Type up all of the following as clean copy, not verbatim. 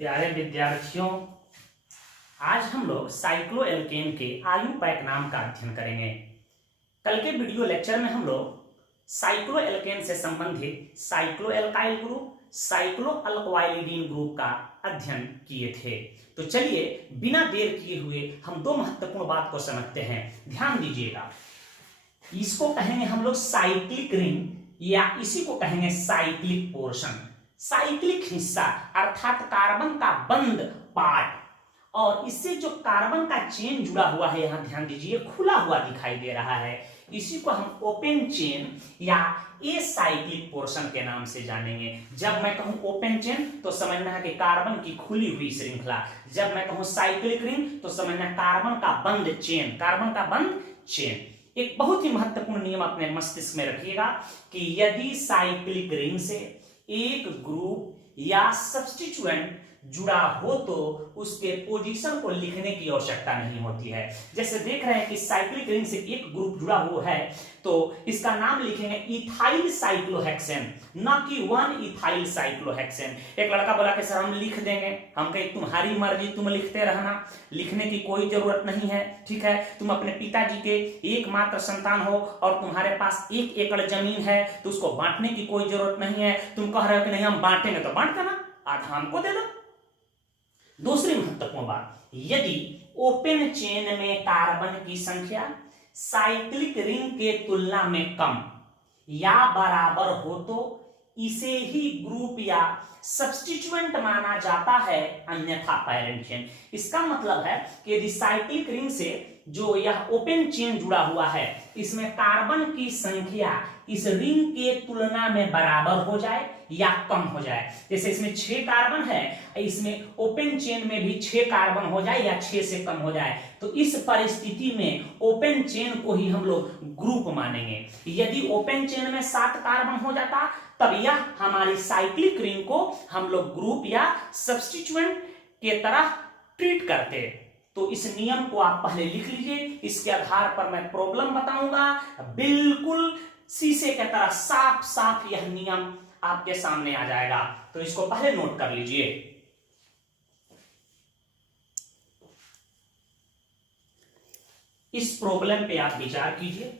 प्यारे विद्यार्थियों, आज हम लोग साइक्लोएल्केन के आयुपैक नाम का अध्ययन करेंगे। कल के वीडियो लेक्चर में हम लोग साइक्लोएल्केन से संबंधित साइक्लोएल्काइल ग्रुप, साइक्लोअल्काइलिडीन ग्रुप का अध्ययन किए थे। तो चलिए बिना देर किए हुए हम दो महत्वपूर्ण बात को समझते हैं। ध्यान दीजिएगा, इसको कहेंगे हम लोग साइक्लिक रिंग या इसी को कहेंगे साइक्लिक पोर्शन। साइक्लिक हिस्सा अर्थात कार्बन का बंद पार्ट, और इससे जो कार्बन का चेन जुड़ा हुआ है, यहां ध्यान दीजिए, खुला हुआ दिखाई दे रहा है, इसी को हम ओपन चेन या ए साइक्लिक पोर्शन के नाम से जानेंगे। जब मैं कहूं ओपन चेन तो समझना है कि कार्बन की खुली हुई श्रृंखला, जब मैं कहूं साइक्लिक रिंग तो समझना कार्बन का बंद चेन, कार्बन का बंद चेन। एक बहुत ही महत्वपूर्ण नियम अपने मस्तिष्क में रखिएगा कि यदि साइक्लिक रिंग से एक ग्रुप या सब्स्टिट्यूएंट जुड़ा हो तो उसके पोजीशन को लिखने की आवश्यकता नहीं होती है। जैसे देख रहे हैं कि साइक्लिक रिंग से एक ग्रुप जुड़ा हुआ है तो इसका नाम लिखेंगे इथाइल साइक्लोहेक्सेन, ना कि 1 इथाइल साइक्लोहेक्सेन। एक लड़का बोला कि सर हम लिख देंगे, हम कहे तुम्हारी मर्जी, तुम लिखते रहना, लिखने की कोई जरूरत नहीं है। ठीक है, तुम अपने पिताजी के एकमात्र संतान हो और तुम्हारे पास 1 एकड़ जमीन है तो उसको बांटने की कोई जरूरत नहीं है। तुम कह रहे हो कि नहीं हम बांटेंगे तो बांट देना, आधा हमको दे दो। दूसरी महत्वपूर्ण बात, यदि ओपन चेन में कार्बन की संख्या साइक्लिक रिंग के तुलना में कम या बराबर हो तो इसे ही ग्रुप या सब्स्टिट्यूएंट माना जाता है, अन्यथा पैरेंट चेन। इसका मतलब है कि यदि साइक्लिक रिंग से जो यह ओपन चेन जुड़ा हुआ है, इसमें कार्बन की संख्या इस रिंग के तुलना में बराबर हो जाए या कम हो जाए, जैसे इसमें 6 कार्बन है, इसमें ओपन चेन में भी 6 कार्बन हो जाए या 6 से कम हो जाए, तो इस परिस्थिति में ओपन चेन को ही हम लोग ग्रुप मानेंगे। यदि ओपन चेन में 7 कार्बन हो जाता तब यह हमारी साइक्लिक रिंग को हम लोग ग्रुप या सब्स्टिट्यूएंट के तरह ट्रीट करते। तो इस नियम को आप पहले लिख लीजिए, इसके आधार पर मैं प्रॉब्लम बताऊंगा। बिल्कुल शीशे की तरह साफ साफ यह नियम आपके सामने आ जाएगा, तो इसको पहले नोट कर लीजिए। इस प्रॉब्लम पे आप विचार कीजिए।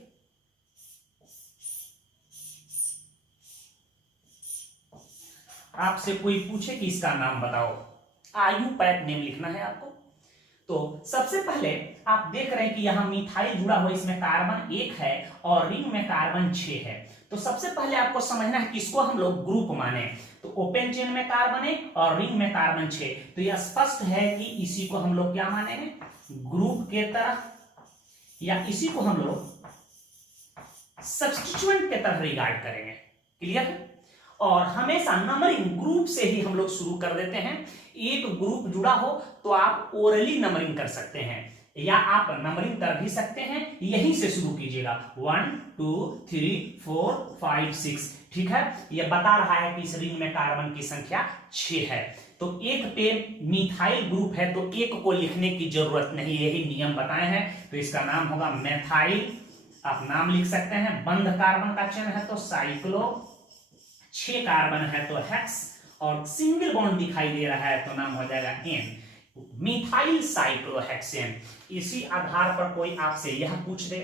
आपसे कोई पूछे कि इसका नाम बताओ, आयुपैक नेम लिखना है आपको। तो सबसे पहले आप देख रहे हैं कि यहां मिथाइल जुड़ा हुआ, इसमें कार्बन 1 है और रिंग में कार्बन 6 है। तो सबसे पहले आपको समझना है कि इसको हम लोग ग्रुप माने। तो ओपन चेन में कार्बन 1 और रिंग में कार्बन 6, तो यह स्पष्ट है कि इसी को हम लोग क्या मानेंगे, ग्रुप के तरह, या इसी को हम लोग सब्स्टिट्यूएंट के तरह रिगार्ड करेंगे। क्लियर? और हमेशा नंबरिंग ग्रुप से ही हम लोग शुरू कर देते हैं। एक ग्रुप जुड़ा हो तो आप ओरली नंबरिंग कर सकते हैं या आप नंबरिंग कर भी सकते हैं, यहीं से शुरू कीजिएगा 1 2 3 4 5 6। ठीक है, यह बता रहा है कि इस रिंग में कार्बन की संख्या 6 है, तो एक पे मिथाइल ग्रुप है तो एक को लिखने की जरूरत नहीं, यही नियम बताए हैं। तो इसका नाम होगा मेथाइल, आप नाम लिख सकते हैं। बंद कार्बन का चेन है तो साइक्लो, 6 कार्बन है तो हेक्स, और सिंगल बॉन्ड दिखाई दे रहा है तो नाम हो जाएगा एन, मिथाइल साइक्लोहेक्सेन। इसी आधार पर कोई आपसे यह पूछ दे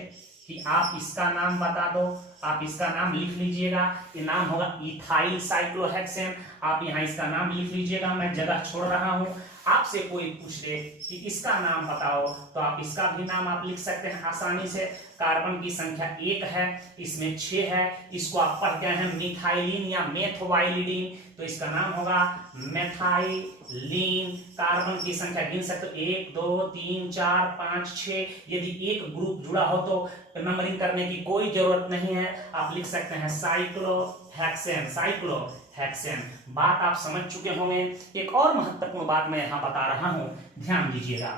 कि आप इसका नाम बता दो, आप इसका नाम लिख लीजिएगा। ये नाम होगा इथाइल साइक्लोहेक्सेन, आप यहाँ इसका नाम लिख लीजिएगा, मैं जगह छोड़ रहा हूं। आपसे कोई पूछ दे कि इसका नाम बताओ तो आप इसका भी नाम आप लिख सकते हैं आसानी से। कार्बन की संख्या 1 है, इसमें 6 है, इसको आप पढ़ते हैं मिथाइलिन या मेथवाइलिडीन, तो इसका नाम होगा मेथाइलिन। कार्बन की संख्या गिन सकते हो 1 2 3 4 5 6। यदि एक ग्रुप जुड़ा हो तो नंबरिंग करने की कोई जरूरत नहीं है, आप लिख सकते हैं साइक्लोहेक्सेन, साइक्लोहेक्सेन। बात आप समझ चुके होंगे। एक और महत्वपूर्ण बात मैं यहां बता रहा हूं, ध्यान दीजिएगा।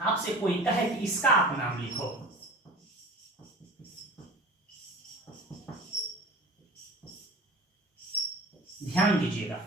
आपसे कोई कहे कि इसका आप नाम लिखो, ध्यान दीजिएगा।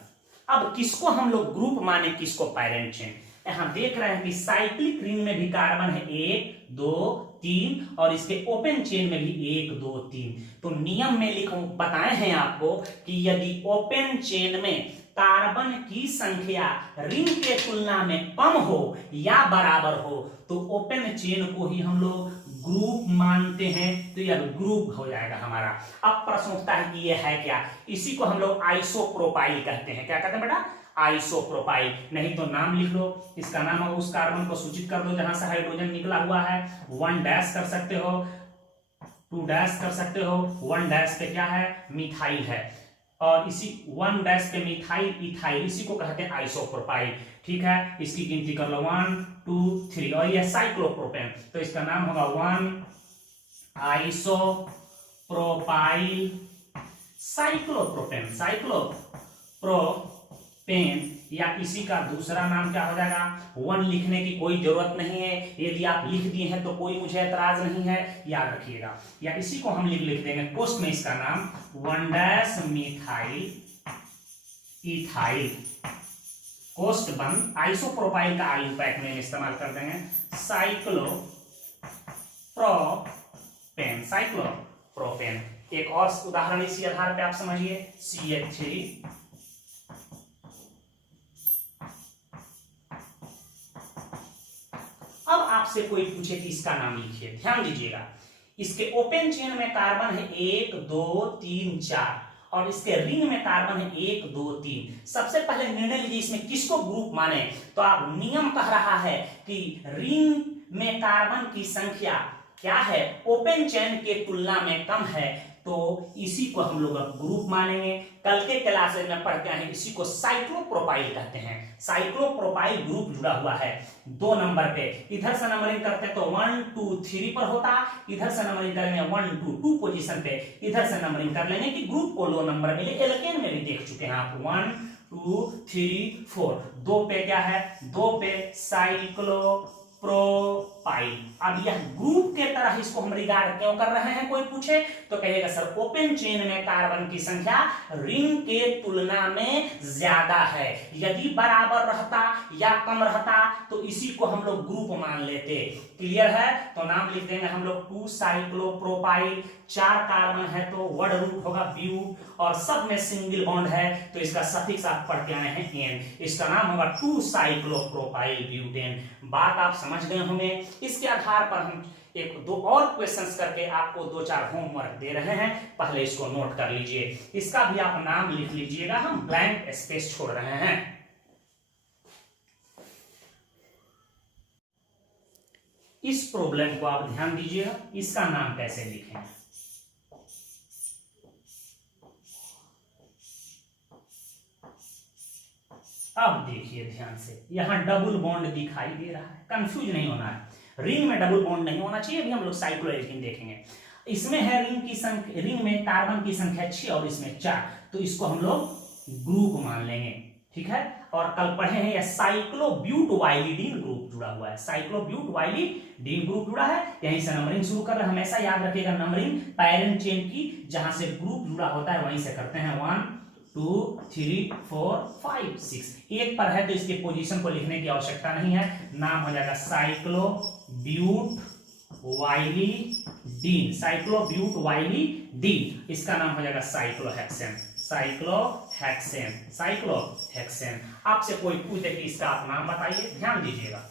अब किसको हम लोग ग्रुप माने, किसको पैरेंट चेन। यहां देख रहे हैं कि साइक्लिक रिंग में भी कार्बन है 1 2 3 और इसके ओपन चेन में भी 1 2 3। तो नियम में लिखो, बताए हैं आपको कि यदि ओपन चेन में कार्बन की संख्या रिंग के तुलना में कम हो या बराबर हो तो ओपन चेन को ही हम लोग ग्रुप मानते हैं, तो यह ग्रुप हो जाएगा हमारा। अब प्रश्न उठता है कि यह है क्या, इसी को हम लोग आइसोप्रोपाइल कहते हैं। क्या कहते हैं बेटा, आइसोप्रोपाइल। नहीं तो नाम लिख लो, इसका नाम उस कार्बन को सूचित कर दो जहां से हाइड्रोजन निकला हुआ है। 1 डैश कर सकते हो, 2 डैश कर सकते हो। 1 डैश पे क्या है, मिथाइल है, और इसी 1 डैश पे मिथाइल इथाइल, इसी को कहते हैं आइसोप्रोपाइल। ठीक है, इसकी गिनती कर लो 1 2 3, और यह साइक्लोप्रोपेन, तो इसका नाम होगा 1 आइसोप्रोपाइल साइक्लोप्रोपेन। साइक्लोप्रोपेन या इसी का दूसरा नाम क्या हो जाएगा, 1 लिखने की कोई जरूरत नहीं है, यदि आप लिख दिए हैं तो कोई मुझे एतराज नहीं है, याद रखिएगा। या इसी को हम लिख देंगे पोस्ट में, इसका नाम 1 डैश मिथाइल इथाइल कोस्ट बंद आइसोप्रोपाइल का आयु पैक में इस्तेमाल कर देंगे साइक्लोप्रोपेन। साइक्लोप्रोपेन एक और उदाहरण इसी आधार पे आप समझिए, CH3 अब आपसे कोई पूछे कि इसका नाम लिखिए, ध्यान दीजिएगा। इसके ओपन चेन में कार्बन है 1 2 3 4 और इसके रिंग में कार्बन है 1 2 3। सबसे पहले निर्णय लीजिए इसमें किसको ग्रुप माने, तो आप नियम कह रहा है कि रिंग में कार्बन की संख्या क्या है, ओपन चेन के तुलना में कम है, तो इसी को हम लोग ग्रुप मानेंगे। कल के क्लास में पढ़ते हैं, इसी को साइक्लोप्रोपाइल कहते हैं। साइक्लोप्रोपाइल ग्रुप जुड़ा हुआ है 2 नंबर पे, इधर से नंबरिंग करते हैं तो 1 2 3 पर होता, इधर से नंबरिंग करेंगे 1 2 2 पोजीशन पे, इधर से नंबरिंग कर लेंगे कि ग्रुप को लो नंबर मिले। एल्केन में भी देख चुके हैं आप, 1 2 3 4, 2 पे क्या है, 2 पे साइक्लोप्रोपाइल। अब यह ग्रुप के तरह इसको हम रिगार्ड क्यों कर रहे हैं, कोई पूछे तो कहिएगा सर ओपन चेन में कार्बन की संख्या रिंग के तुलना में ज्यादा है, यदि बराबर रहता या कम रहता तो इसी को हम लोग ग्रुप मान लेते। क्लियर है, तो नाम लिख देंगे हम लोग 2 साइक्लोप्रोपाइल। 4 कार्बन है तो वर्ड रूट होगा ब्यूट, और सब में सिंगल बॉन्ड है तो इसका सफिक्स आप पढ़ के आए हैं एन, इसका नाम होगा 2 साइक्लोप्रोपाइल ब्यूटेन। बात आप समझ गए होंगे। इसके आधार पर हम 1-2 और क्वेश्चंस करके आपको 2-4 होमवर्क दे रहे हैं, पहले इसको नोट कर लीजिए। इसका भी आप नाम लिख लीजिएगा, हम ब्लैंक स्पेस छोड़ रहे हैं। इस प्रॉब्लम को आप ध्यान दीजिएगा, इसका नाम कैसे लिखें। अब देखिए ध्यान से, यहां डबल बॉन्ड दिखाई दे रहा है, कंफ्यूज नहीं होना है, रिंग में डबल बॉन्ड नहीं होना चाहिए। अभी हम लोग साइक्लोएल्केन देखेंगे, इसमें है रिंग की संख्या, रिंग में कार्बन की संख्या 6 और इसमें 4, तो इसको हम लोग ग्रुप मान लेंगे। ठीक है, और कल पढ़े हैं यह साइक्लोब्यूटवाइलिडीन ग्रुप जुड़ा हुआ है, साइक्लोब्यूटवाइलिडीन ग्रुप जुड़ा है। यहीं से नंबरिंग शुरू कर रहे हैं, हमेशा याद रखिएगा नंबरिंग पैरेंट चेन की जहां से ग्रुप जुड़ा होता है वहीं से करते हैं। 1 2 3 4 5 6, एक पर है तो इसकी पोजीशन को लिखने की आवश्यकता नहीं है, नाम हो जाएगा साइक्लोब्यूटवाइलिडीन। साइक्लोब्यूटवाइलिडीन, इसका नाम हो जाएगा साइक्लोहेक्सेन। Cyclohexane, cyclohexane. आपसे कोई पूछे कि इसका आप नाम बताइए, ध्यान दीजिएगा।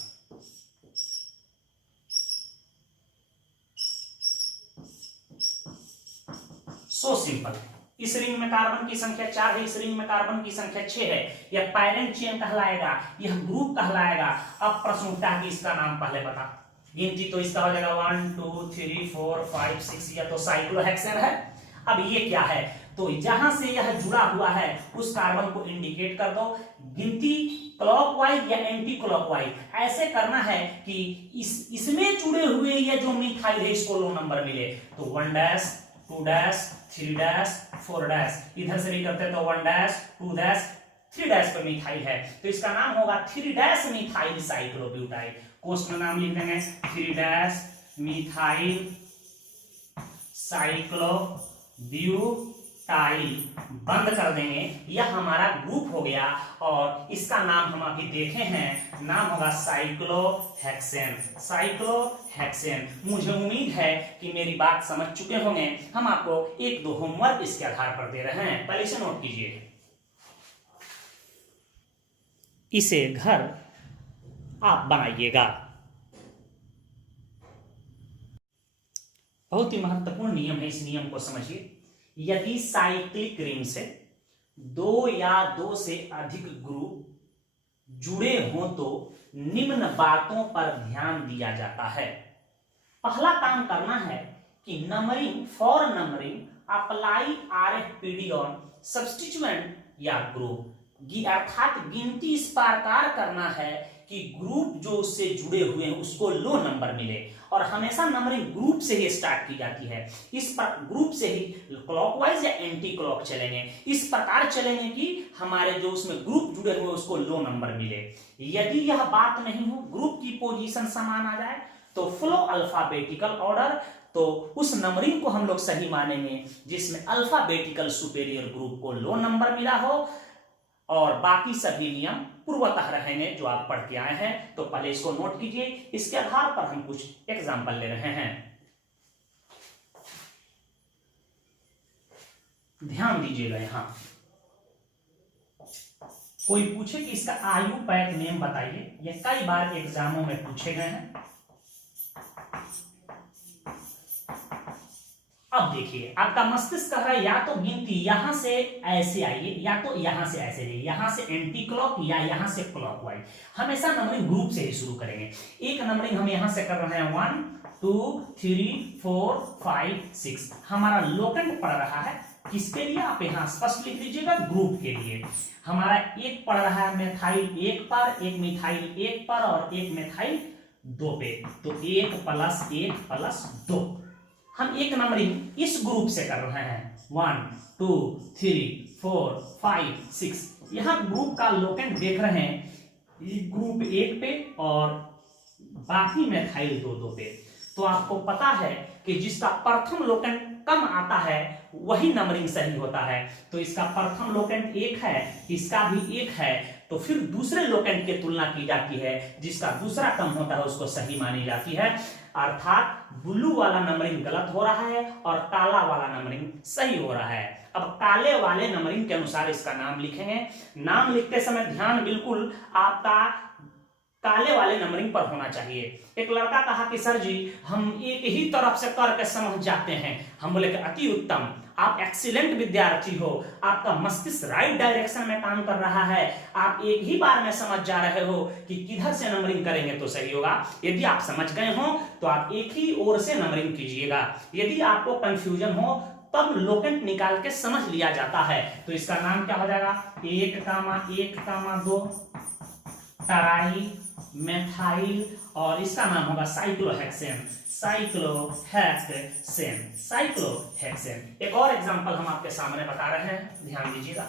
सो सिंपल, इस रिंग में कार्बन की संख्या 4 है, इस रिंग में कार्बन की संख्या 6 है, यह पैरेंट चेन कहलाएगा, यह ग्रुप कहलाएगा। अब प्रश्न उठता है कि इसका नाम पहले बता, गिनती तो इसका हो जाएगा 1 2 3 4 5 6, यह तो साइक्लोहेक्सेन है। अब ये क्या है, तो जहां से यह जुड़ा हुआ है उस कार्बन को इंडिकेट कर दो, गिनती क्लॉकवाइज या एंटी क्लॉकवाइज ऐसे करना है कि इसमें जुड़े हुए ये जो मिथाइल है इसको लो नंबर मिले, तो 1 डैश 2 डैश 3 डैश 4 डैश, इधर से भी करते तो 1 डैश 2 डैश 3 डैश पर मिथाइल है, तो इसका नाम होगा 3 डैश मिथाइल साइक्लोब्यूटाइल। कोष्ठ में नाम लिख देंगे 3 डैश मिथाइल साइक्लोब्यूटाइल, बंद कर देंगे। यह हमारा ग्रुप हो गया और इसका नाम हम अभी देखे हैं, नाम होगा साइक्लोहेक्सेन। साइक्लोहेक्सेन, मुझे उम्मीद है कि मेरी बात समझ चुके होंगे। हम आपको 1-2 होमवर्क इसके आधार पर दे रहे हैं, पहले से नोट कीजिए। इसे घर आप बनाइएगा। बहुत ही महत्वपूर्ण नियम है, इस नियम को समझिए। यदि साइक्लिक रिंग से दो या दो से अधिक ग्रुप जुड़े हों तो निम्न बातों पर ध्यान दिया जाता है। पहला काम करना है कि numbering, for numbering apply RFPD on substituent या ग्रुप, अर्थात गिनती इस प्रकार करना है कि ग्रुप जो उससे जुड़े हुए हैं उसको लो नंबर मिले, और हमेशा नंबरिंग ग्रुप से ही स्टार्ट की जाती है। इस पर ग्रुप से ही क्लॉकवाइज या एंटी क्लॉक चलेंगे, इस प्रकार चलेंगे कि हमारे जो उसमें ग्रुप जुड़े हुए उसको लो नंबर मिले। यदि यह बात नहीं हो, ग्रुप की पोजीशन समान आ जाए तो फ्लो अल्फाबेटिकल ऑर्डर, तो उस नंबरिंग को हम लोग सही मानेंगे जिसमें अल्फाबेटिकल सुपेरियर ग्रुप को लो नंबर मिला हो, और बाकी सभी नियम पूर्वतः रहेंगे जो आप पढ़ के आए हैं। तो पहले इसको नोट कीजिए, इसके आधार पर हम कुछ एग्जाम्पल ले रहे हैं। ध्यान दीजिएगा, यहां कोई पूछे कि इसका आयुपैक नेम बताइए, ये कई बार एग्जामों में पूछे गए हैं। अब देखिए, आपका मस्तिष्क कह रहा है या तो गिनती यहां से ऐसे आइए या तो यहां से ऐसे जाइए, यहां से एंटी क्लॉक या यहां से क्लॉकवाइज। हमेशा नंबरिंग ग्रुप से ही शुरू करेंगे। एक नंबरिंग हम यहां से कर रहे हैं 1 2 3 4 5 6। हमारा लोकेंट पड़ रहा है किसके लिए, आप यहां स्पष्ट लिख लीजिएगा, ग्रुप के लिए। हमारा एक पड़ रहा है मिथाइल 1 पर, एक मिथाइल 1 पर और एक मिथाइल 2 पे, तो 1 + 1 + 2। हम एक नंबरिंग इस ग्रुप से कर रहे हैं 1 2 3 4 5 6। यहां ग्रुप का लोकेंट देख रहे हैं ग्रुप 1 पे और बाकी मिथाइल 2 पे। तो आपको पता है कि जिसका प्रथम लोकेंट कम आता है वही नंबरिंग सही होता है। तो इसका प्रथम लोकेंट 1 है, इसका भी 1 है, तो फिर दूसरे लोकेंट की तुलना की जाती है, जिसका दूसरा कम होता है उसको सही मानी जाती है। अर्थात ब्लू वाला नंबरिंग गलत हो रहा है और काला वाला नंबरिंग सही हो रहा है। अब काले वाले नंबरिंग के अनुसार इसका नाम लिखेंगे। नाम लिखते समय ध्यान बिल्कुल आपका काले वाले नंबरिंग पर होना चाहिए। एक लड़का कहा कि सर जी हम एक ही तरफ से करके समझ जाते हैं। हम बोले कि अति उत्तम, आप एक्सीलेंट विद्यार्थी हो, आपका मस्तिष्क राइट डायरेक्शन में काम कर रहा है, आप एक ही बार में समझ जा रहे हो कि किधर से नंबरिंग करेंगे तो सही होगा। यदि आप समझ गए हो तो आप एक ही ओर से नंबरिंग कीजिएगा। यदि आपको कंफ्यूजन हो तब लोकेंट निकाल के समझ लिया जाता है। तो इसका नाम क्या हो जाएगा, 1,1,2 टराई मेथाइल, और इसका नाम होगा साइक्लोहेक्सेन। साइक्लोहेक्सेन। एक और एग्जांपल हम आपके सामने बता रहे हैं, ध्यान दीजिएगा।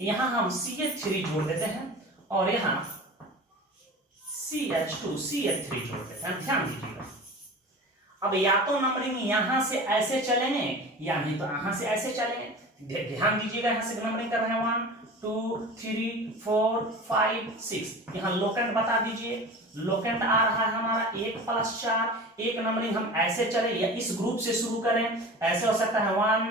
यहां हम CH3 जोड़ देते हैं और यहां CH2 CH3 जोड़ देते हैं। ध्यान दीजिएगा, अब या तो नंबरिंग यहां से ऐसे चलेंगे या नहीं तो यहां से ऐसे चलेंगे। ध्यान दीजिएगा, यहां से नंबरिंग कर रहे हैं 1 2 3 4 5 6। यहां लोकेंट बता दीजिए। लोकेंट आ रहा है हमारा 1 + 4। एक नंबरिंग हम ऐसे चले या इस ग्रुप से शुरू करें, ऐसे हो सकता है 1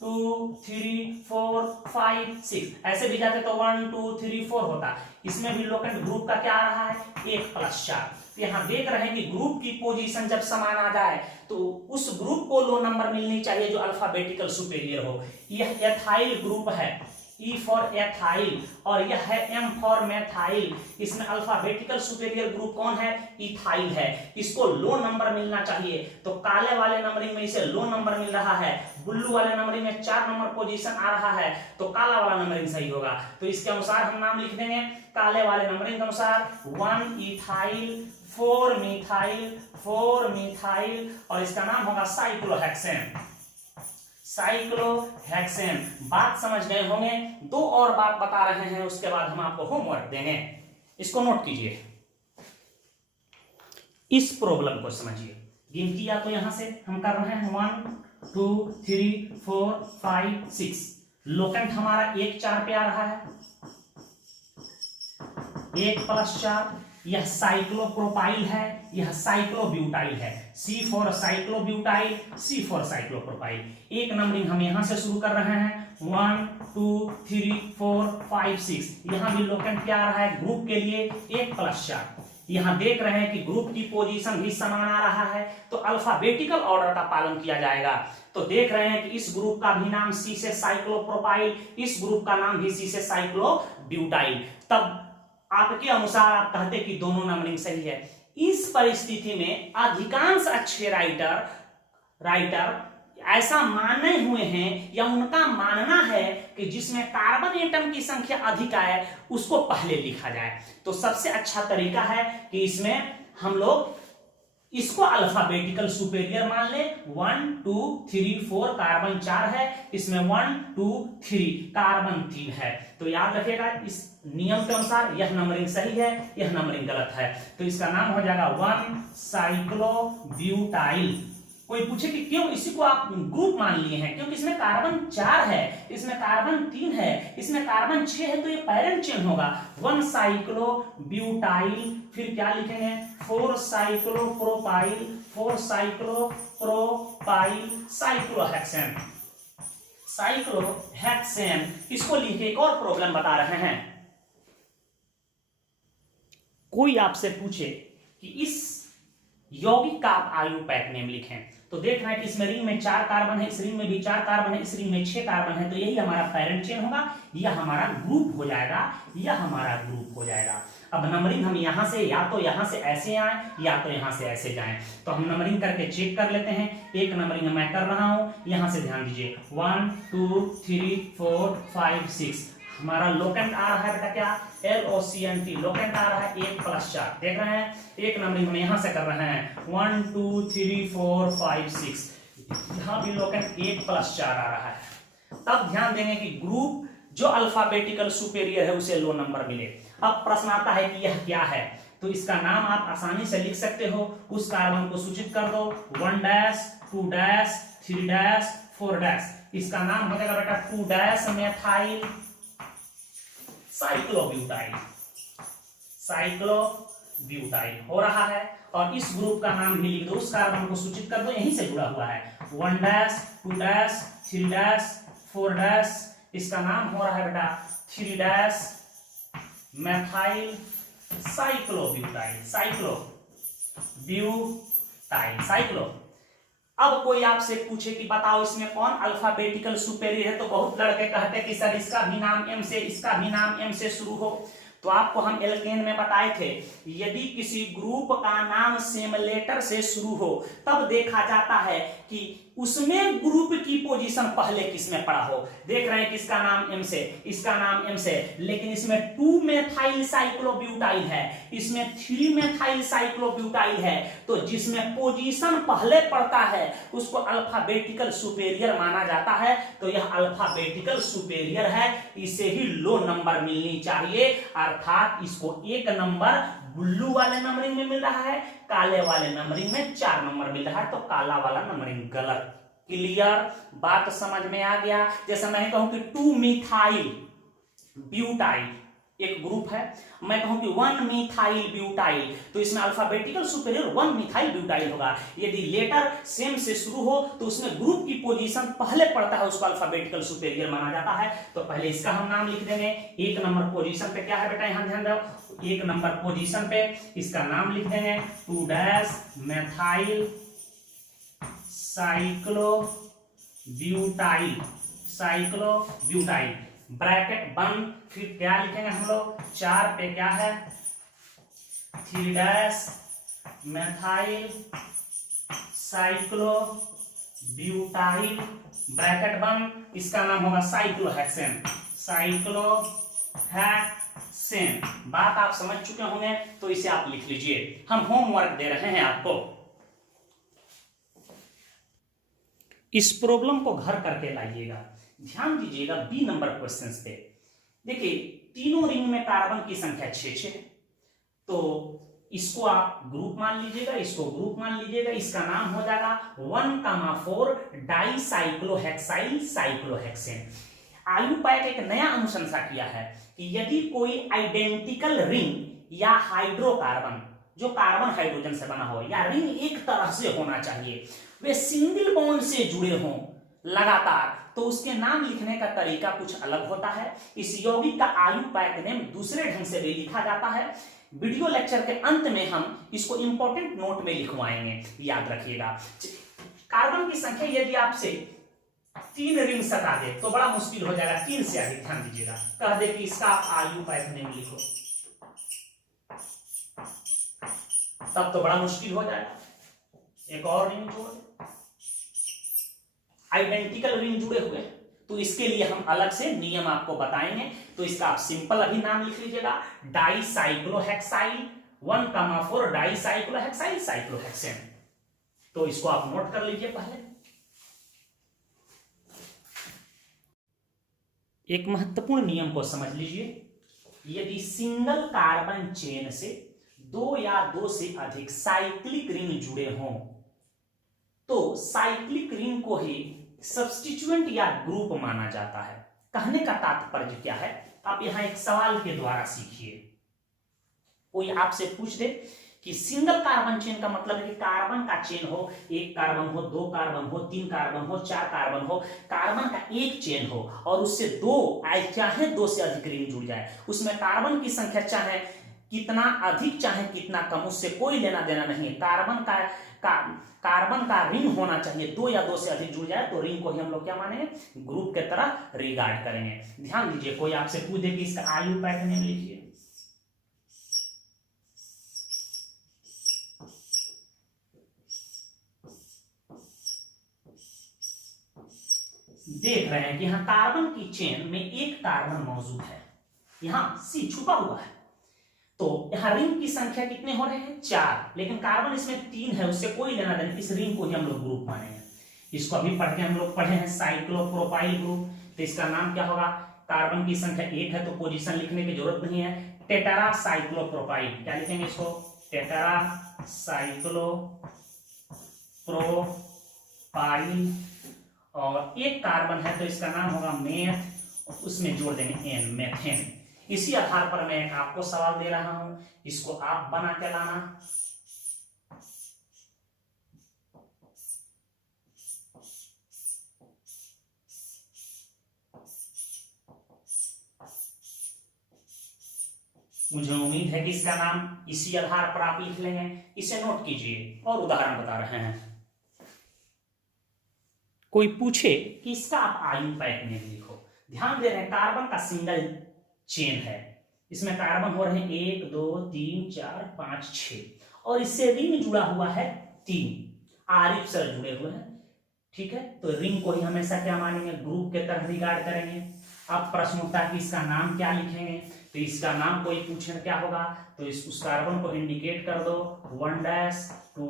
2 3 4 5 6। ऐसे भी जाते तो 1 2 3 4 होता। इसमें भी लोकेंट ग्रुप का क्या आ रहा है 1 + 4। तो यहाँ देख रहे हैं कि ग्रुप की पोजीशन जब समान आ जाए तो उस ग्रुप को लो नंबर मिलनी चाहिए जो अल्फाबेटिकल सुपेरियर हो। यह एथाइल ग्रुप है, E फॉर एथाइल, और यह है M फॉर मेथाइल। इसमें अल्फाबेटिकल सुपेरियर ग्रुप कौन है, इथाइल है। इसको लो नंबर मिलना चाहिए, तो काले वाले नंबरिंग में इसे लो नंबर मिल रहा है। ब्लू वाले नंबरिंग में 4 नंबर पोजीशन आ रहा है, तो काला वाला नंबरिंग सही होगा। तो इसके अनुसार हम नाम लिख देंगे काले वाले नंबरिंग के अनुसार 1 इथाइल 4 मिथाइल और इसका नाम होगा साइक्लोहेक्सेन। साइक्लोहेक्सेन। बात समझ गए होंगे। 2 और बात बता रहे हैं, उसके बाद हम आपको होमवर्क देंगे। इसको नोट कीजिए, इस प्रॉब्लम को समझिए। गिनती या तो यहां से हम कर रहे हैं 1 2 3 4 5 6। लोकेंट हमारा 1 4 पे आ रहा है, 1 + 4। यह साइक्लोप्रोपाइल है, यह साइक्लोब्यूटाइल है। C for साइक्लोब्यूटाइल, C for cyclopropyl. एक नंबरिंग हम यहां से शुरू कर रहे हैं 1 2 3 4 5 6। यहां भी लोकेंट क्या आ रहा है ग्रुप के लिए 1+4। यहां देख रहे हैं कि ग्रुप की पोजीशन भी समान आ रहा है, तो अल्फाबेटिकल ऑर्डर का पालन किया जाएगा। तो देख रहे हैं कि इस ग्रुप का भी नाम C से साइक्लोप्रोपाइल, इस ग्रुप का नाम भी C से साइक्लोब्यूटाइल। तब आपके अनुसार आप कहते कि दोनों नंबरिंग सही है। इस परिस्थिति में अधिकांश अच्छे राइटर ऐसा माने हुए हैं या उनका मानना है कि जिसमें कार्बन एटम की संख्या अधिक आए उसको पहले लिखा जाए। तो सबसे अच्छा तरीका है कि इसमें हम लोग इसको अल्फाबेटिकल सुपेरियर मान ले। 1 2 3 4 कार्बन 4 है, इसमें 1 2 3 कार्बन 3 है। तो याद रखिएगा इस नियम के अनुसार यह नंबरिंग सही है, यह नंबरिंग गलत है। तो इसका नाम हो जाएगा 1 साइक्लोब्यूटाइल। कोई पूछे कि क्यों इसी को आप ग्रुप मान लिए हैं, क्योंकि इसमें कार्बन 4 है, इसमें कार्बन 3 है, इसमें कार्बन 6 है, तो ये पैरेंट चेन होगा 1 साइक्लोब्यूटाइल। फिर क्या लिखेंगे 4 साइक्लोप्रोपाइल, 4 साइक्लोप्रोपाइल साइक्लोहेक्सेन, साइक्लोहेक्सेन। इसको लिखे एक और प्रॉब्लम बता रहे हैं। कोई आपसे पूछे कि इस यौगिक का आप आयु पैक नेम लिखें, तो देख रहे हैं कि इसमें रिंग में 4 कार्बन है, इस रिंग में भी 4 कार्बन है, इस रिंग में 6 कार्बन है, तो यही हमारा पैरेंट चेन होगा, यह हमारा ग्रुप हो जाएगा, यह हमारा ग्रुप हो जाएगा। अब नंबरिंग हम यहां से या तो यहां से ऐसे आए या तो यहां से ऐसे जाएं, तो हम नंबरिंग करके चेक कर लेते हैं। एक नंबरिंग मैं कर रहा हूं, यहां से ध्यान दीजिए 1 2 3 4 5 6। हमारा लोकेंट आ रहा है बेटा क्या LOCNT, लोकेंट आ रहा है 1+4। देख रहे हैं एक नंबरिंग हम यहां से कर रहे हैं 1 2 3 4 5 6, यहां भी लोकेंट 1+4 आ रहा है। तब ध्यान देंगे कि ग्रुप जो अल्फाबेटिकल सुपेरियर है उसे लो नंबर मिले। अब प्रश्न आता है कि यह क्या है, तो इसका नाम आप आसानी से लिख सकते हो। उस कार्बन को सूचित कर दो 1 2 3 4। इसका नाम हो जाएगा बेटा 2 मेथाइल साइक्लोब्यूटाइल, साइक्लोब्यूटाइल हो रहा है। और इस ग्रुप का नाम भी लिख दो, उस कार्बन को सूचित कर दो, यहीं से जुड़ा हुआ है 1 2 3 4। इसका नाम हो रहा है बेटा 3 मेथाइल साइक्लोब्यूटाइल, साइक्लो। अब कोई आपसे पूछे कि बताओ इसमें कौन अल्फाबेटिकल सुपेरियर है, तो बहुत लड़के कहते हैं कि सर इसका भी नाम M से, इसका भी नाम M से शुरू हो। तो आपको हम एल्केन में बताए थे यदि किसी ग्रुप का नाम सेम लेटर से शुरू हो तब देखा जाता है कि उसमें ग्रुप की पोजीशन पहले किसमें पड़ा हो। देख रहे हैं कि इसका नाम M से, इसका नाम M से, लेकिन इसमें 2 मेथाइल साइक्लोब्यूटाइल है, इसमें 3 मेथाइल साइक्लोब्यूटाइल है, तो जिसमें पोजीशन पहले पड़ता है उसको अल्फाबेटिकल सुपेरियर माना जाता है। तो यह अल्फाबेटिकल सुपेरियर है, इसे ही लो नंबर मिलनी चाहिए, अर्थात इसको 1 नंबर ब्लू वाले नंबरिंग में मिल रहा है, काले वाले नंबरिंग में 4 नंबर मिल रहा है, तो काला वाला नंबरिंग गलत। क्लियर, बात समझ में आ गया। जैसे मैं कहूं कि 2 मिथाइल ब्यूटाइल एक ग्रुप है, मैं कहूं कि 1 मिथाइल ब्यूटाइल, तो इसमें अल्फाबेटिकल सुपेरियर 1 मिथाइल ब्यूटाइल होगा। यदि लेटर सेम से शुरू हो तो उसमें ग्रुप की पोजीशन पहले पड़ता है, उसको अल्फाबेटिकल सुपेरियर माना जाता है। तो पहले इसका हम नाम लिख देंगे। 1 नंबर पोजीशन पे क्या है बेटा, यहां ध्यान दो, 1 नंबर पोजीशन पे इसका नाम लिख देंगे 2 मेथाइल साइक्लोब्यूटाइल, ब्रैकेट बंद। फिर क्या लिखेंगे हम लोग, 4 पे क्या है 3 मेथाइल साइक्लोब्यूटाइल, ब्रैकेट बंद। इसका नाम होगा साइक्लोहेक्सेन, साइक्लोहेक्सेन। बात आप समझ चुके होंगे, तो इसे आप लिख लीजिए। हम होमवर्क दे रहे हैं आपको, इस प्रॉब्लम को घर करके लाइएगा। ध्यान दीजिएगा बी नंबर क्वेश्चंस पे। देखिए तीनों रिंग में कार्बन की संख्या 6 है, तो इसको आप ग्रुप मान लीजिएगा, इसको ग्रुप मान लीजिएगा। इसका नाम हो जाएगा 1,4 डाइसाइक्लोहेक्साइल साइक्लोहेक्सेन। आयु पैक एक नया अनुशंसा किया है कि यदि कोई आइडेंटिकल रिंग या हाइड्रोकार्बन जो कार्बन हाइड्रोजन से बना हो या रिंग एक तरह से होना चाहिए, वे सिंगल बॉन्ड से जुड़े हों लगातार, तो उसके नाम लिखने का तरीका कुछ अलग होता है। इस यौगिक का आयुपाक नेम दूसरे ढंग से भी लिखा जाता है। वीडियो लेक्चर के अंत में हम इसको इंपॉर्टेंट नोट में लिखवाएंगे, याद रखिएगा। कार्बन की संख्या यदि आपसे 3 रिंग सटा दे तो बड़ा मुश्किल हो जाएगा, 3 से अधिक, ध्यान दीजिएगा। कह दे कि इसका आयुपाक नेम लिखो, तब तो बड़ा मुश्किल हो जाएगा। एक और रिंग जोड़, आइडेंटिकल रिंग जुड़े हुए, तो इसके लिए हम अलग से नियम आपको बताएंगे। तो इसका आप सिंपल अभी नाम लिख लीजिएगा, डाइसाइक्लोहेक्साइल 1,4 डाइसाइक्लोहेक्साइल साइक्लोहेक्सेन। तो इसको आप नोट कर लीजिए। पहले एक महत्वपूर्ण नियम को समझ लीजिए, यदि सिंगल कार्बन चेन से 2 या 2 से अधिक साइक्लिक रिंग जुड़े हों तो साइक्लिक रिंग को ही सब्स्टिट्यूएंट या ग्रुप माना जाता है। कहने का तात्पर्य क्या है, आप यहां एक सवाल के द्वारा सीखिए। कोई आपसे पूछ दे कि सिंगल कार्बन चेन का मतलब है कि कार्बन का चेन हो, 1 कार्बन हो, 2 कार्बन हो, 3 कार्बन हो, 4 कार्बन हो, कार्बन का एक चेन हो और उससे 2 चाहे 2 से अधिक रिंग जुड़ जाए, उसमें कार्बन की संख्या चाहे कितना अधिक चाहे कितना कम, उससे कोई लेना देना नहीं। कार्बन का रिंग होना चाहिए, 2 या 2 से अधिक जुड़ जाए तो रिंग को ही हम लोग क्या मानेंगे, ग्रुप के तरह रिगार्ड करेंगे। ध्यान दीजिए, कोई आपसे पूछ दे कि इसका आयुपाक नेम लिखिए, देख रहे हैं कि यहां कार्बन की चेन में एक कार्बन मौजूद है, यहां C छुपा हुआ है, तो यहां रिंग की संख्या कितने हो रहे हैं, 4, लेकिन कार्बन इसमें 3 है, उससे कोई लेना देना, इस रिंग को ही हम लोग ग्रुप मानेंगे। इसको अभी पढ़ के हम लोग पढ़े हैं साइक्लोप्रोपाइल ग्रुप, तो इसका नाम क्या होगा, कार्बन की संख्या 1 है तो पोजीशन लिखने की जरूरत नहीं है, टेट्रा साइक्लोप्रोपाइल। क्या लिखेंगे इसको, टेट्रा साइक्लोप्रोपाइल, और एक कार्बन है तो इसका नाम होगा मेथ, उसमें जोड़ देंगे एन, मेथेन। इसी आधार पर मैं आपको सवाल दे रहा हूं, इसको आप बना के लाना। मुझे उम्मीद है कि इसका नाम इसी आधार पर आप लिख लेंगे। इसे नोट कीजिए और उदाहरण बता रहे हैं। कोई पूछे कि इसका आप आयुपाक नेम लिखो, ध्यान दे रहे हैं कार्बन का सिंगल चेन है, इसमें कार्बन हो रहे हैं 1 2 3 4 5 6 और इससे रिंग जुड़ा हुआ है 3 आरिफ सर जुड़े हुए हैं, ठीक है। तो रिंग को ही हमेशा क्या मानेंगे, ग्रुप के तरह रिगार्ड करेंगे। अब प्रश्न उठता है कि इसका नाम क्या लिखेंगे, तो इसका नाम कोई पूछे क्या होगा, तो उस कार्बन को इंडिकेट कर दो 1 2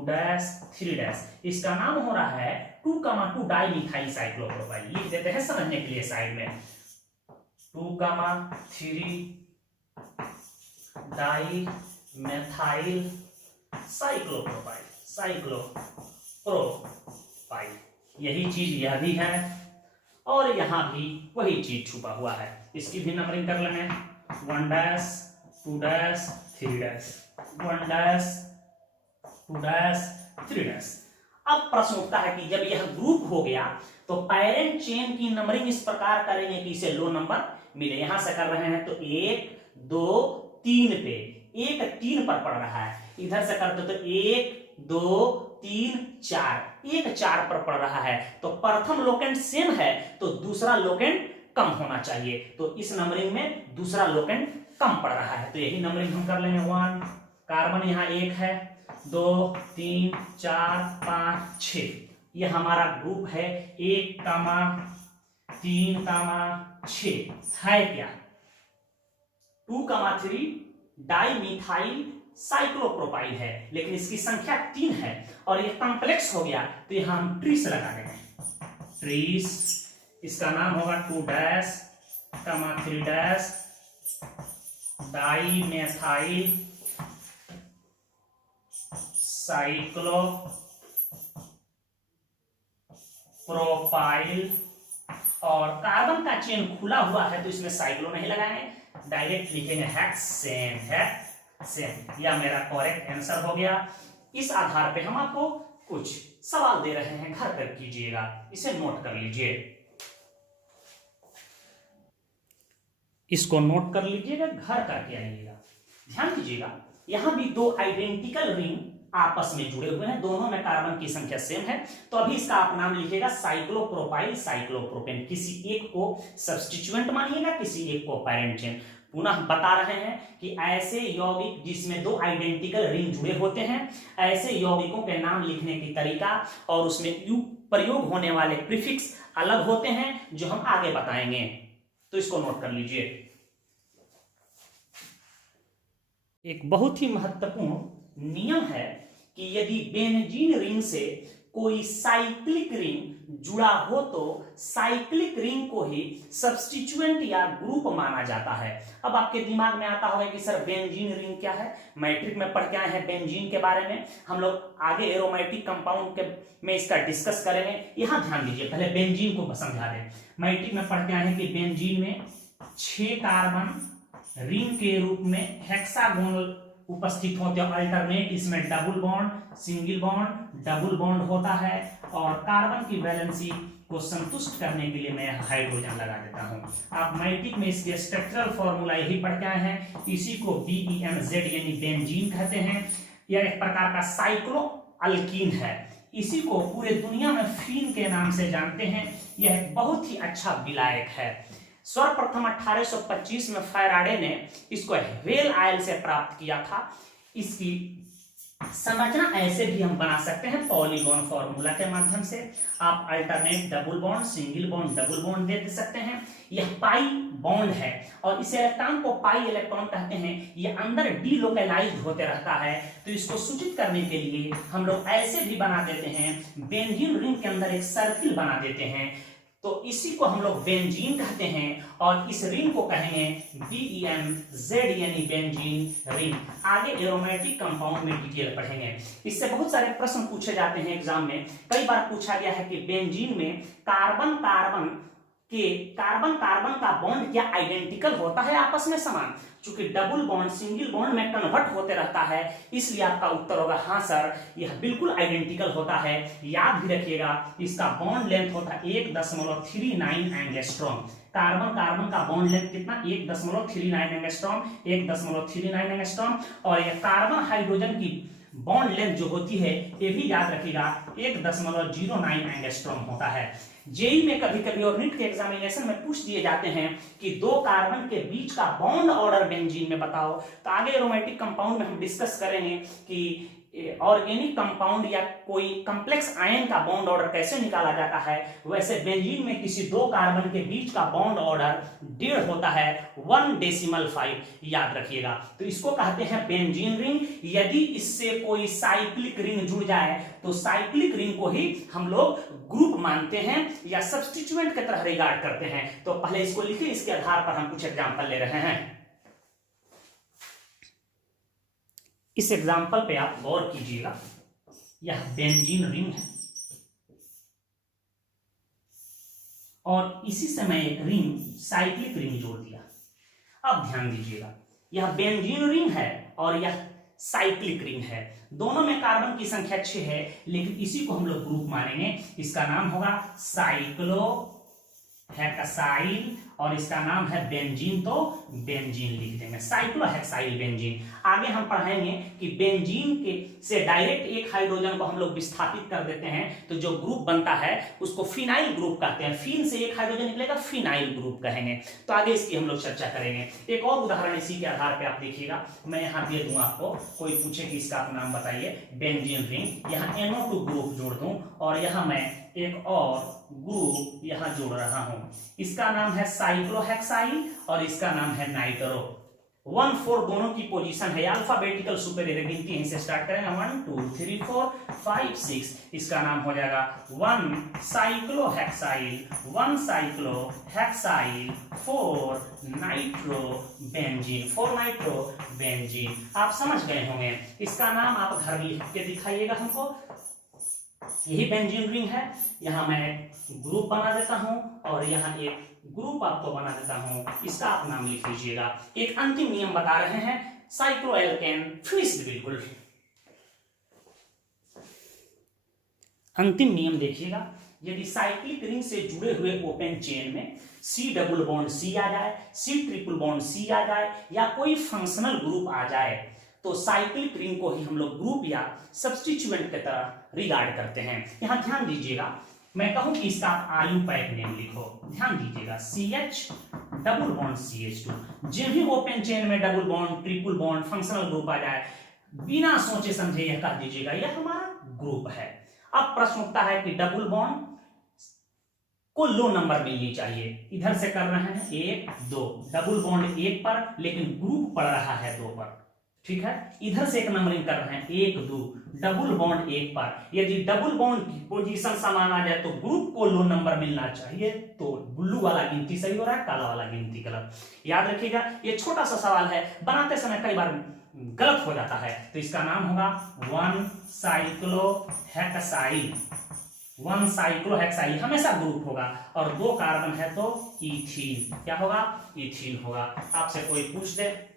3 इसका नाम हो रहा है 2,2 डाइमिथाइल साइक्लोप्रोपाइल, लिख देते हैं समझने के लिए साइड में, 2,3 डाइमेथाइल साइक्लोप्रोपाइल, साइक्लोप्रोपाइल। यही चीज यह भी है और यहां भी वही चीज छुपा हुआ है। इसकी भी नंबरिंग कर लेंगे 1 2 3 1 2 3 अब प्रश्न उठता है कि जब यह ग्रुप हो गया तो पेरेंट चेन की नंबरिंग इस प्रकार करेंगे कि इसे लो नंबर मिले। यहां से कर रहे हैं तो 1 2 3 पे, 1 3 पर पड़ रहा है, इधर से करते तो 1 2 3 4, 1 4 पर पड़ रहा है, तो प्रथम लोकेंट सेम है तो दूसरा लोकेंट कम होना चाहिए, तो इस नंबरिंग में दूसरा लोकेंट कम पड़ रहा है, तो यही नंबरिंग हम कर लेंगे 1, कार्बन यहाँ 1 है, 2 3 4 5 6, ये हमारा ग्रुप है 1, 3, 6 है क्या, 2, 3 डाइमिथाइल साइक्लोप्रोपाइल है, लेकिन इसकी संख्या 3 है और ये कॉम्प्लेक्स हो गया तो यहां हम ट्रीस लगा देंगे, ट्रीस, इसका नाम होगा 2 3 डाइमेथाइल साइक्लोप्रोपाइल, और कार्बन का चेन खुला हुआ है तो इसमें साइक्लो नहीं लगाएंगे, डायरेक्ट लिखेंगे हेक्सेन, सेम। यह मेरा करेक्ट आंसर हो गया। इस आधार पे हम आपको कुछ सवाल दे रहे हैं, घर पर कीजिएगा, इसे नोट कर लीजिए, इसको नोट कर लीजिएगा, घर करके आइएगा। ध्यान दीजिएगा, यहां भी दो आइडेंटिकल रिंग आपस में जुड़े हुए हैं, दोनों में कार्बन की संख्या सेम है, तो अभी इसका आप नाम लिखिएगा साइक्लोप्रोपाइल साइक्लोप्रोपेन। किसी एक को सब्स्टिट्यूएंट मानिएगा, किसी एक को पैरेंट चेन। पुनः बता रहे हैं कि ऐसे यौगिक जिसमें दो आइडेंटिकल रिंग जुड़े होते हैं, ऐसे यौगिकों के नाम लिखने की तरीका और उसमें प्रयोग होने वाले प्रीफिक्स अलग होते हैं, जो हम आगे बताएंगे, तो इसको नोट कर लीजिए। एक बहुत ही महत्वपूर्ण नियम है कि यदि बेंजीन रिंग से कोई साइक्लिक रिंग जुड़ा हो तो साइक्लिक रिंग को ही सब्स्टिट्यूएंट या ग्रुप माना जाता है। अब आपके दिमाग में आता होगा कि सर बेंजीन रिंग क्या है, मैट्रिक में पढ़ के आए हैं बेंजीन के बारे में, हम लोग आगे एरोमेटिक कंपाउंड के में इसका डिस्कस करेंगे। यहां ध्यान दीजिए, पहले बेंजीन को समझा दें। मैट्रिक में पढ़ के आए हैं कि बेंजीन में 6 कार्बन रिंग के रूप में हेक्सागोनल उपस्थित होते हैं, अल्टरनेट इसमें double bond, single bond, double bond होता है, और कार्बन की वैलेंसी को संतुष्ट करने के लिए मैं हाइड्रोजन लगा देता हूं। आप मैट्रिक में इसके स्ट्रक्चरल फॉर्मूला यही पढ़ के आए हैं, इसी को BENZ यानी बेंजीन कहते हैं। यह एक प्रकार का साइक्लो अल्कीन है, इसी को पूरे दुनिया में फीन के नाम से जानते हैं। यह एक बहुत ही अच्छा विलायक है। सर्वप्रथम 1825 में फैराडे ने इसको व्हेल ऑयल से प्राप्त किया था। इसकी संरचना ऐसे भी हम बना सकते हैं पॉलीगॉन फॉर्मूला के माध्यम से। आप alternate double bond, single bond, double bond दे सकते हैं। यह पाई बॉन्ड है और इस इलेक्ट्रॉन को पाई इलेक्ट्रॉन कहते हैं। यह अंदर डीलोकलाइज्ड होते रहता है, तो इसको सूचित करने के लिए हम लोग ऐसे भी बना देते हैं, बेंजीन रिंग के अंदर एक सर्किल बना देते हैं, तो इसी को हम लोग बेंजीन कहते हैं, और इस रिंग को कहेंगे BENZ यानी बेंजीन रिंग। आगे एरोमेटिक कंपाउंड में डिटेल पढ़ेंगे। इससे बहुत सारे प्रश्न पूछे जाते हैं एग्जाम में। कई बार पूछा गया है कि बेंजीन में कार्बन कार्बन का बॉन्ड क्या आइडेंटिकल होता है आपस में समान? चूंकि डबल बॉन्ड सिंगल बॉन्ड में कन्वर्ट होते रहता है, इसलिए आपका उत्तर होगा हाँ सर, यह बिल्कुल आइडेंटिकल होता है। याद भी रखिएगा, इसका बॉन्ड लेंथ होता है 1.39 एंगस्ट्रॉम। कार्बन का बॉन्ड लेंथ कितना? 1.39 एंगस्ट्रॉम, 1.39 एंगस्ट्रॉम। और यह कार्बन हाइड्रोजन की बॉन्ड लेंथ जो होती है, ये भी याद रखिएगा, 1.09 एंगस्ट्रॉम होता है। जेई में कभी कभी और नीट के एग्जामिनेशन में पूछ दिए जाते हैं कि दो कार्बन के बीच का बॉन्ड ऑर्डर बेंजीन में बताओ, तो आगे एरोमेटिक कंपाउंड में हम डिस्कस करेंगे कि ऑर्गेनिक कंपाउंड या कोई कॉम्प्लेक्स आयन का बॉन्ड ऑर्डर कैसे निकाला जाता है। वैसे बेंजीन में किसी दो कार्बन के बीच का बॉन्ड ऑर्डर 1.5 होता है, 1.5, याद रखिएगा। तो इसको कहते हैं बेंजीन रिंग। यदि इससे कोई साइक्लिक रिंग जुड़ जाए तो साइक्लिक रिंग को ही हम लोग ग्रुप मानते हैं या सब्स्टिट्यूएंट की तरह रिगार्ड करते हैं। तो पहले इसको लिखिए, इसके आधार पर हम कुछ एग्जांपल ले रहे हैं। इस एग्जाम्पल पे आप गौर कीजिएगा, यह बेंजीन रिंग है और इसी समय एक रिंग साइक्लिक रिंग जोड़ दिया। अब ध्यान दीजिएगा, यह बेंजीन रिंग है और यह साइक्लिक रिंग है। दोनों में कार्बन की संख्या 6 है, लेकिन इसी को हम लोग ग्रुप मानेंगे। इसका नाम होगा साइक्लो हेक्साइल और इसका नाम है बेंजीन, तो बेंजीन लिख देंगे, साइक्लोहेक्साइल बेंजीन। आगे हम पढ़ाएंगे कि बेंजीन के से डायरेक्ट एक हाइड्रोजन को हम लोग विस्थापित कर देते हैं, तो जो ग्रुप बनता है उसको फिनाइल ग्रुप कहते हैं। फिन से एक हाइड्रोजन निकलेगा, फिनाइल ग्रुप कहेंगे। तो आगे इसकी हम लोग चर्चा करेंगे। एक और उदाहरण इसी के आधार पर आप देखिएगा, मैं यहाँ दे दूं आपको, कोई पूछे कि इसका आप नाम बताइए, बेंजीन रिंग, यहाँ NO2 ग्रुप जोड़ दूं और यहाँ मैं एक और ग्रुप यहां जोड़ रहा हूं। इसका नाम है साइक्लोहेक्साइल और इसका नाम है नाइट्रो। 1-4 दोनों की पोजीशन है, अल्फाबेटिकल सुपेरियर गिनती है, इसे स्टार्ट करेंगे 1 2 3 4 5 6। इसका नाम हो जाएगा 1 cyclohexyl, 1 cyclohexyl, 4 nitro benzene, 4 nitro benzene. आप समझ गए होंगे। इसका नाम आप घर लिख के दिखाइएगा हमको। यही बेंजीन रिंग है। यहां मैं ग्रुप बना देता हूं और यहां एक ग्रुप आपको बना देता हूं, इसका आप नाम लिख लीजिएगा। एक अंतिम नियम बता रहे हैं, साइक्लोएल्केन फिनिश्ड बिल्कुल। अंतिम नियम देखिएगा, यदि साइक्लिक रिंग से जुड़े हुए ओपन चेन में C डबल बॉन्ड C आ जाए, C ट्रिपल बॉन्ड C आ जाए या कोई फंक्शनल ग्रुप आ जाए तो साइक्लिक रिंग को ही हम लोग ग्रुप या सब्स्टिट्यूएंट की तरह रिगार्ड करते हैं। यहां ध्यान दीजिएगा, मैं कहूं कि इसका आयुपैक नेम लिखो, ध्यान दीजिएगा CH डबल बॉन्ड CH2। जो भी ओपन चेन में double bond, triple bond, functional group आ जाए, बिना सोचे समझे यह कह दीजिएगा यह हमारा ग्रुप है। अब प्रश्न उठता है कि डबल बॉन्ड को लो नंबर मिलनी चाहिए। इधर से कर रहे हैं 1 2, डबल बॉन्ड 1 पर लेकिन ग्रुप पड़ रहा है 2 पर, ठीक है। इधर से एक नंबरिंग कर रहे हैं 1 2, डबल बॉन्ड 1 पर। यदि डबल बॉन्ड की पोजीशन समान आ जाए तो ग्रुप को लो नंबर मिलना चाहिए, तो ब्लू वाला गिनती सही हो रहा है, काला वाला गिनती गलत। याद रखिएगा, ये छोटा सा सवाल है, बनाते समय कई बार गलत हो जाता है, तो इसका नाम होगा 1 साइक्लोहेक्साइल। 1 साइक्लोहेक्साइल हमेशा ग्रुप होगा, और 2 कार्बन है तो इथीन। क्या होगा? इथीन होगा। आपसे कोई पूछ दे,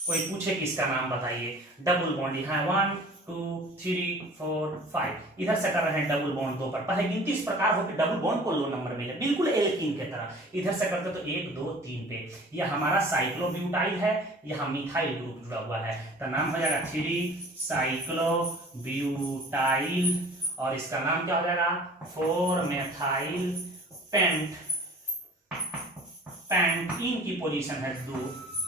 कोई पूछे कि इसका नाम बताइए, डबल बॉन्ड यहाँ 1 2 3 4 5, इधर से कर रहे हैं डबल बॉन्ड 2 पर। पहले गिनती इस प्रकार हो कि डबल बॉन्ड को लो नंबर मिले, बिल्कुल एल्कीन की तरह। इधर से करते तो 1 2 3 पे। यह हमारा साइक्लोब्यूटाइल है, यहाँ मिथाइल ग्रुप जुड़ा हुआ है, तो नाम हो जाएगा 3 साइक्लोब्यूटाइल, और इसका नाम क्या हो जाएगा 4 मेथाइल पेंट। पेंटीन की पोजीशन है 2,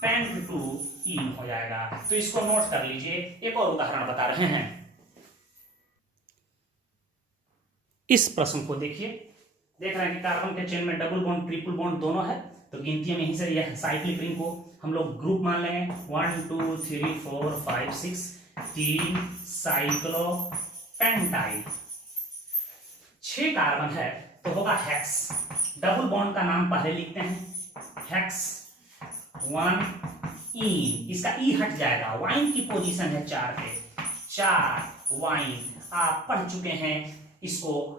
पेंट 2 इन हो जाएगा। तो इसको नोट कर लीजिए। एक और उदाहरण बता रहे हैं, इस प्रश्न को देखिए। देख रहे हैं कि कार्बन के चेन में डबल बॉन्ड, ट्रिपल बॉन्ड दोनों है, तो गिनती में ही से यह साइक्लिक रिंग को हम लोग ग्रुप मान लेंगे। 1 2 3 4 5 6, 3 साइक्लोपेंटाइल। 6 कार्बन है तो होगा हेक्स। डबल बॉन्ड का नाम पहले लिखते हैं, हेक्स 1 इन, इसका ई हट जाएगा। वाइन की पोजीशन है 4 पे, 4 वाइन। आप पढ़ चुके हैं इसको,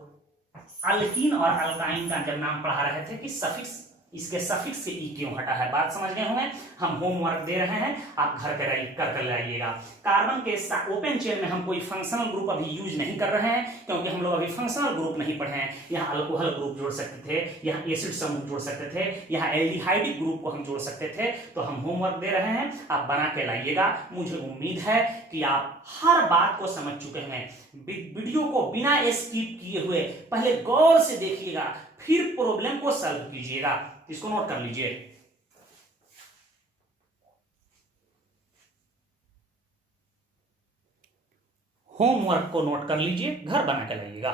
अल्कीन और अल्काइन का जब नाम पढ़ा रहे थे कि सफिक्स, इसके सफिक्स से ई क्यों हटा है। बात समझ गए होंगे। हम होमवर्क दे रहे हैं, आप घर पे कर लाइएगा। कार्बन के ओपन चेन में हम कोई फंक्शनल ग्रुप अभी यूज नहीं कर रहे हैं, क्योंकि हम लोग अभी फंक्शनल ग्रुप नहीं पढ़े हैं। यहाँ अल्कोहल ग्रुप जोड़ सकते थे, यहाँ एसिड समूह जोड़ सकते थे, यहाँ एल्डिहाइडिक ग्रुप को हम जोड़ सकते थे। तो हम होमवर्क दे रहे हैं, आप बना के लाइएगा। मुझे उम्मीद है कि आप हर बात को समझ चुके हैं। वीडियो को बिना स्किप किए हुए पहले गौर से देखिएगा, फिर प्रॉब्लम को सॉल्व कीजिएगा। इसको नोट कर लीजिए। होमवर्क को नोट कर लीजिए, घर बना के लाइएगा।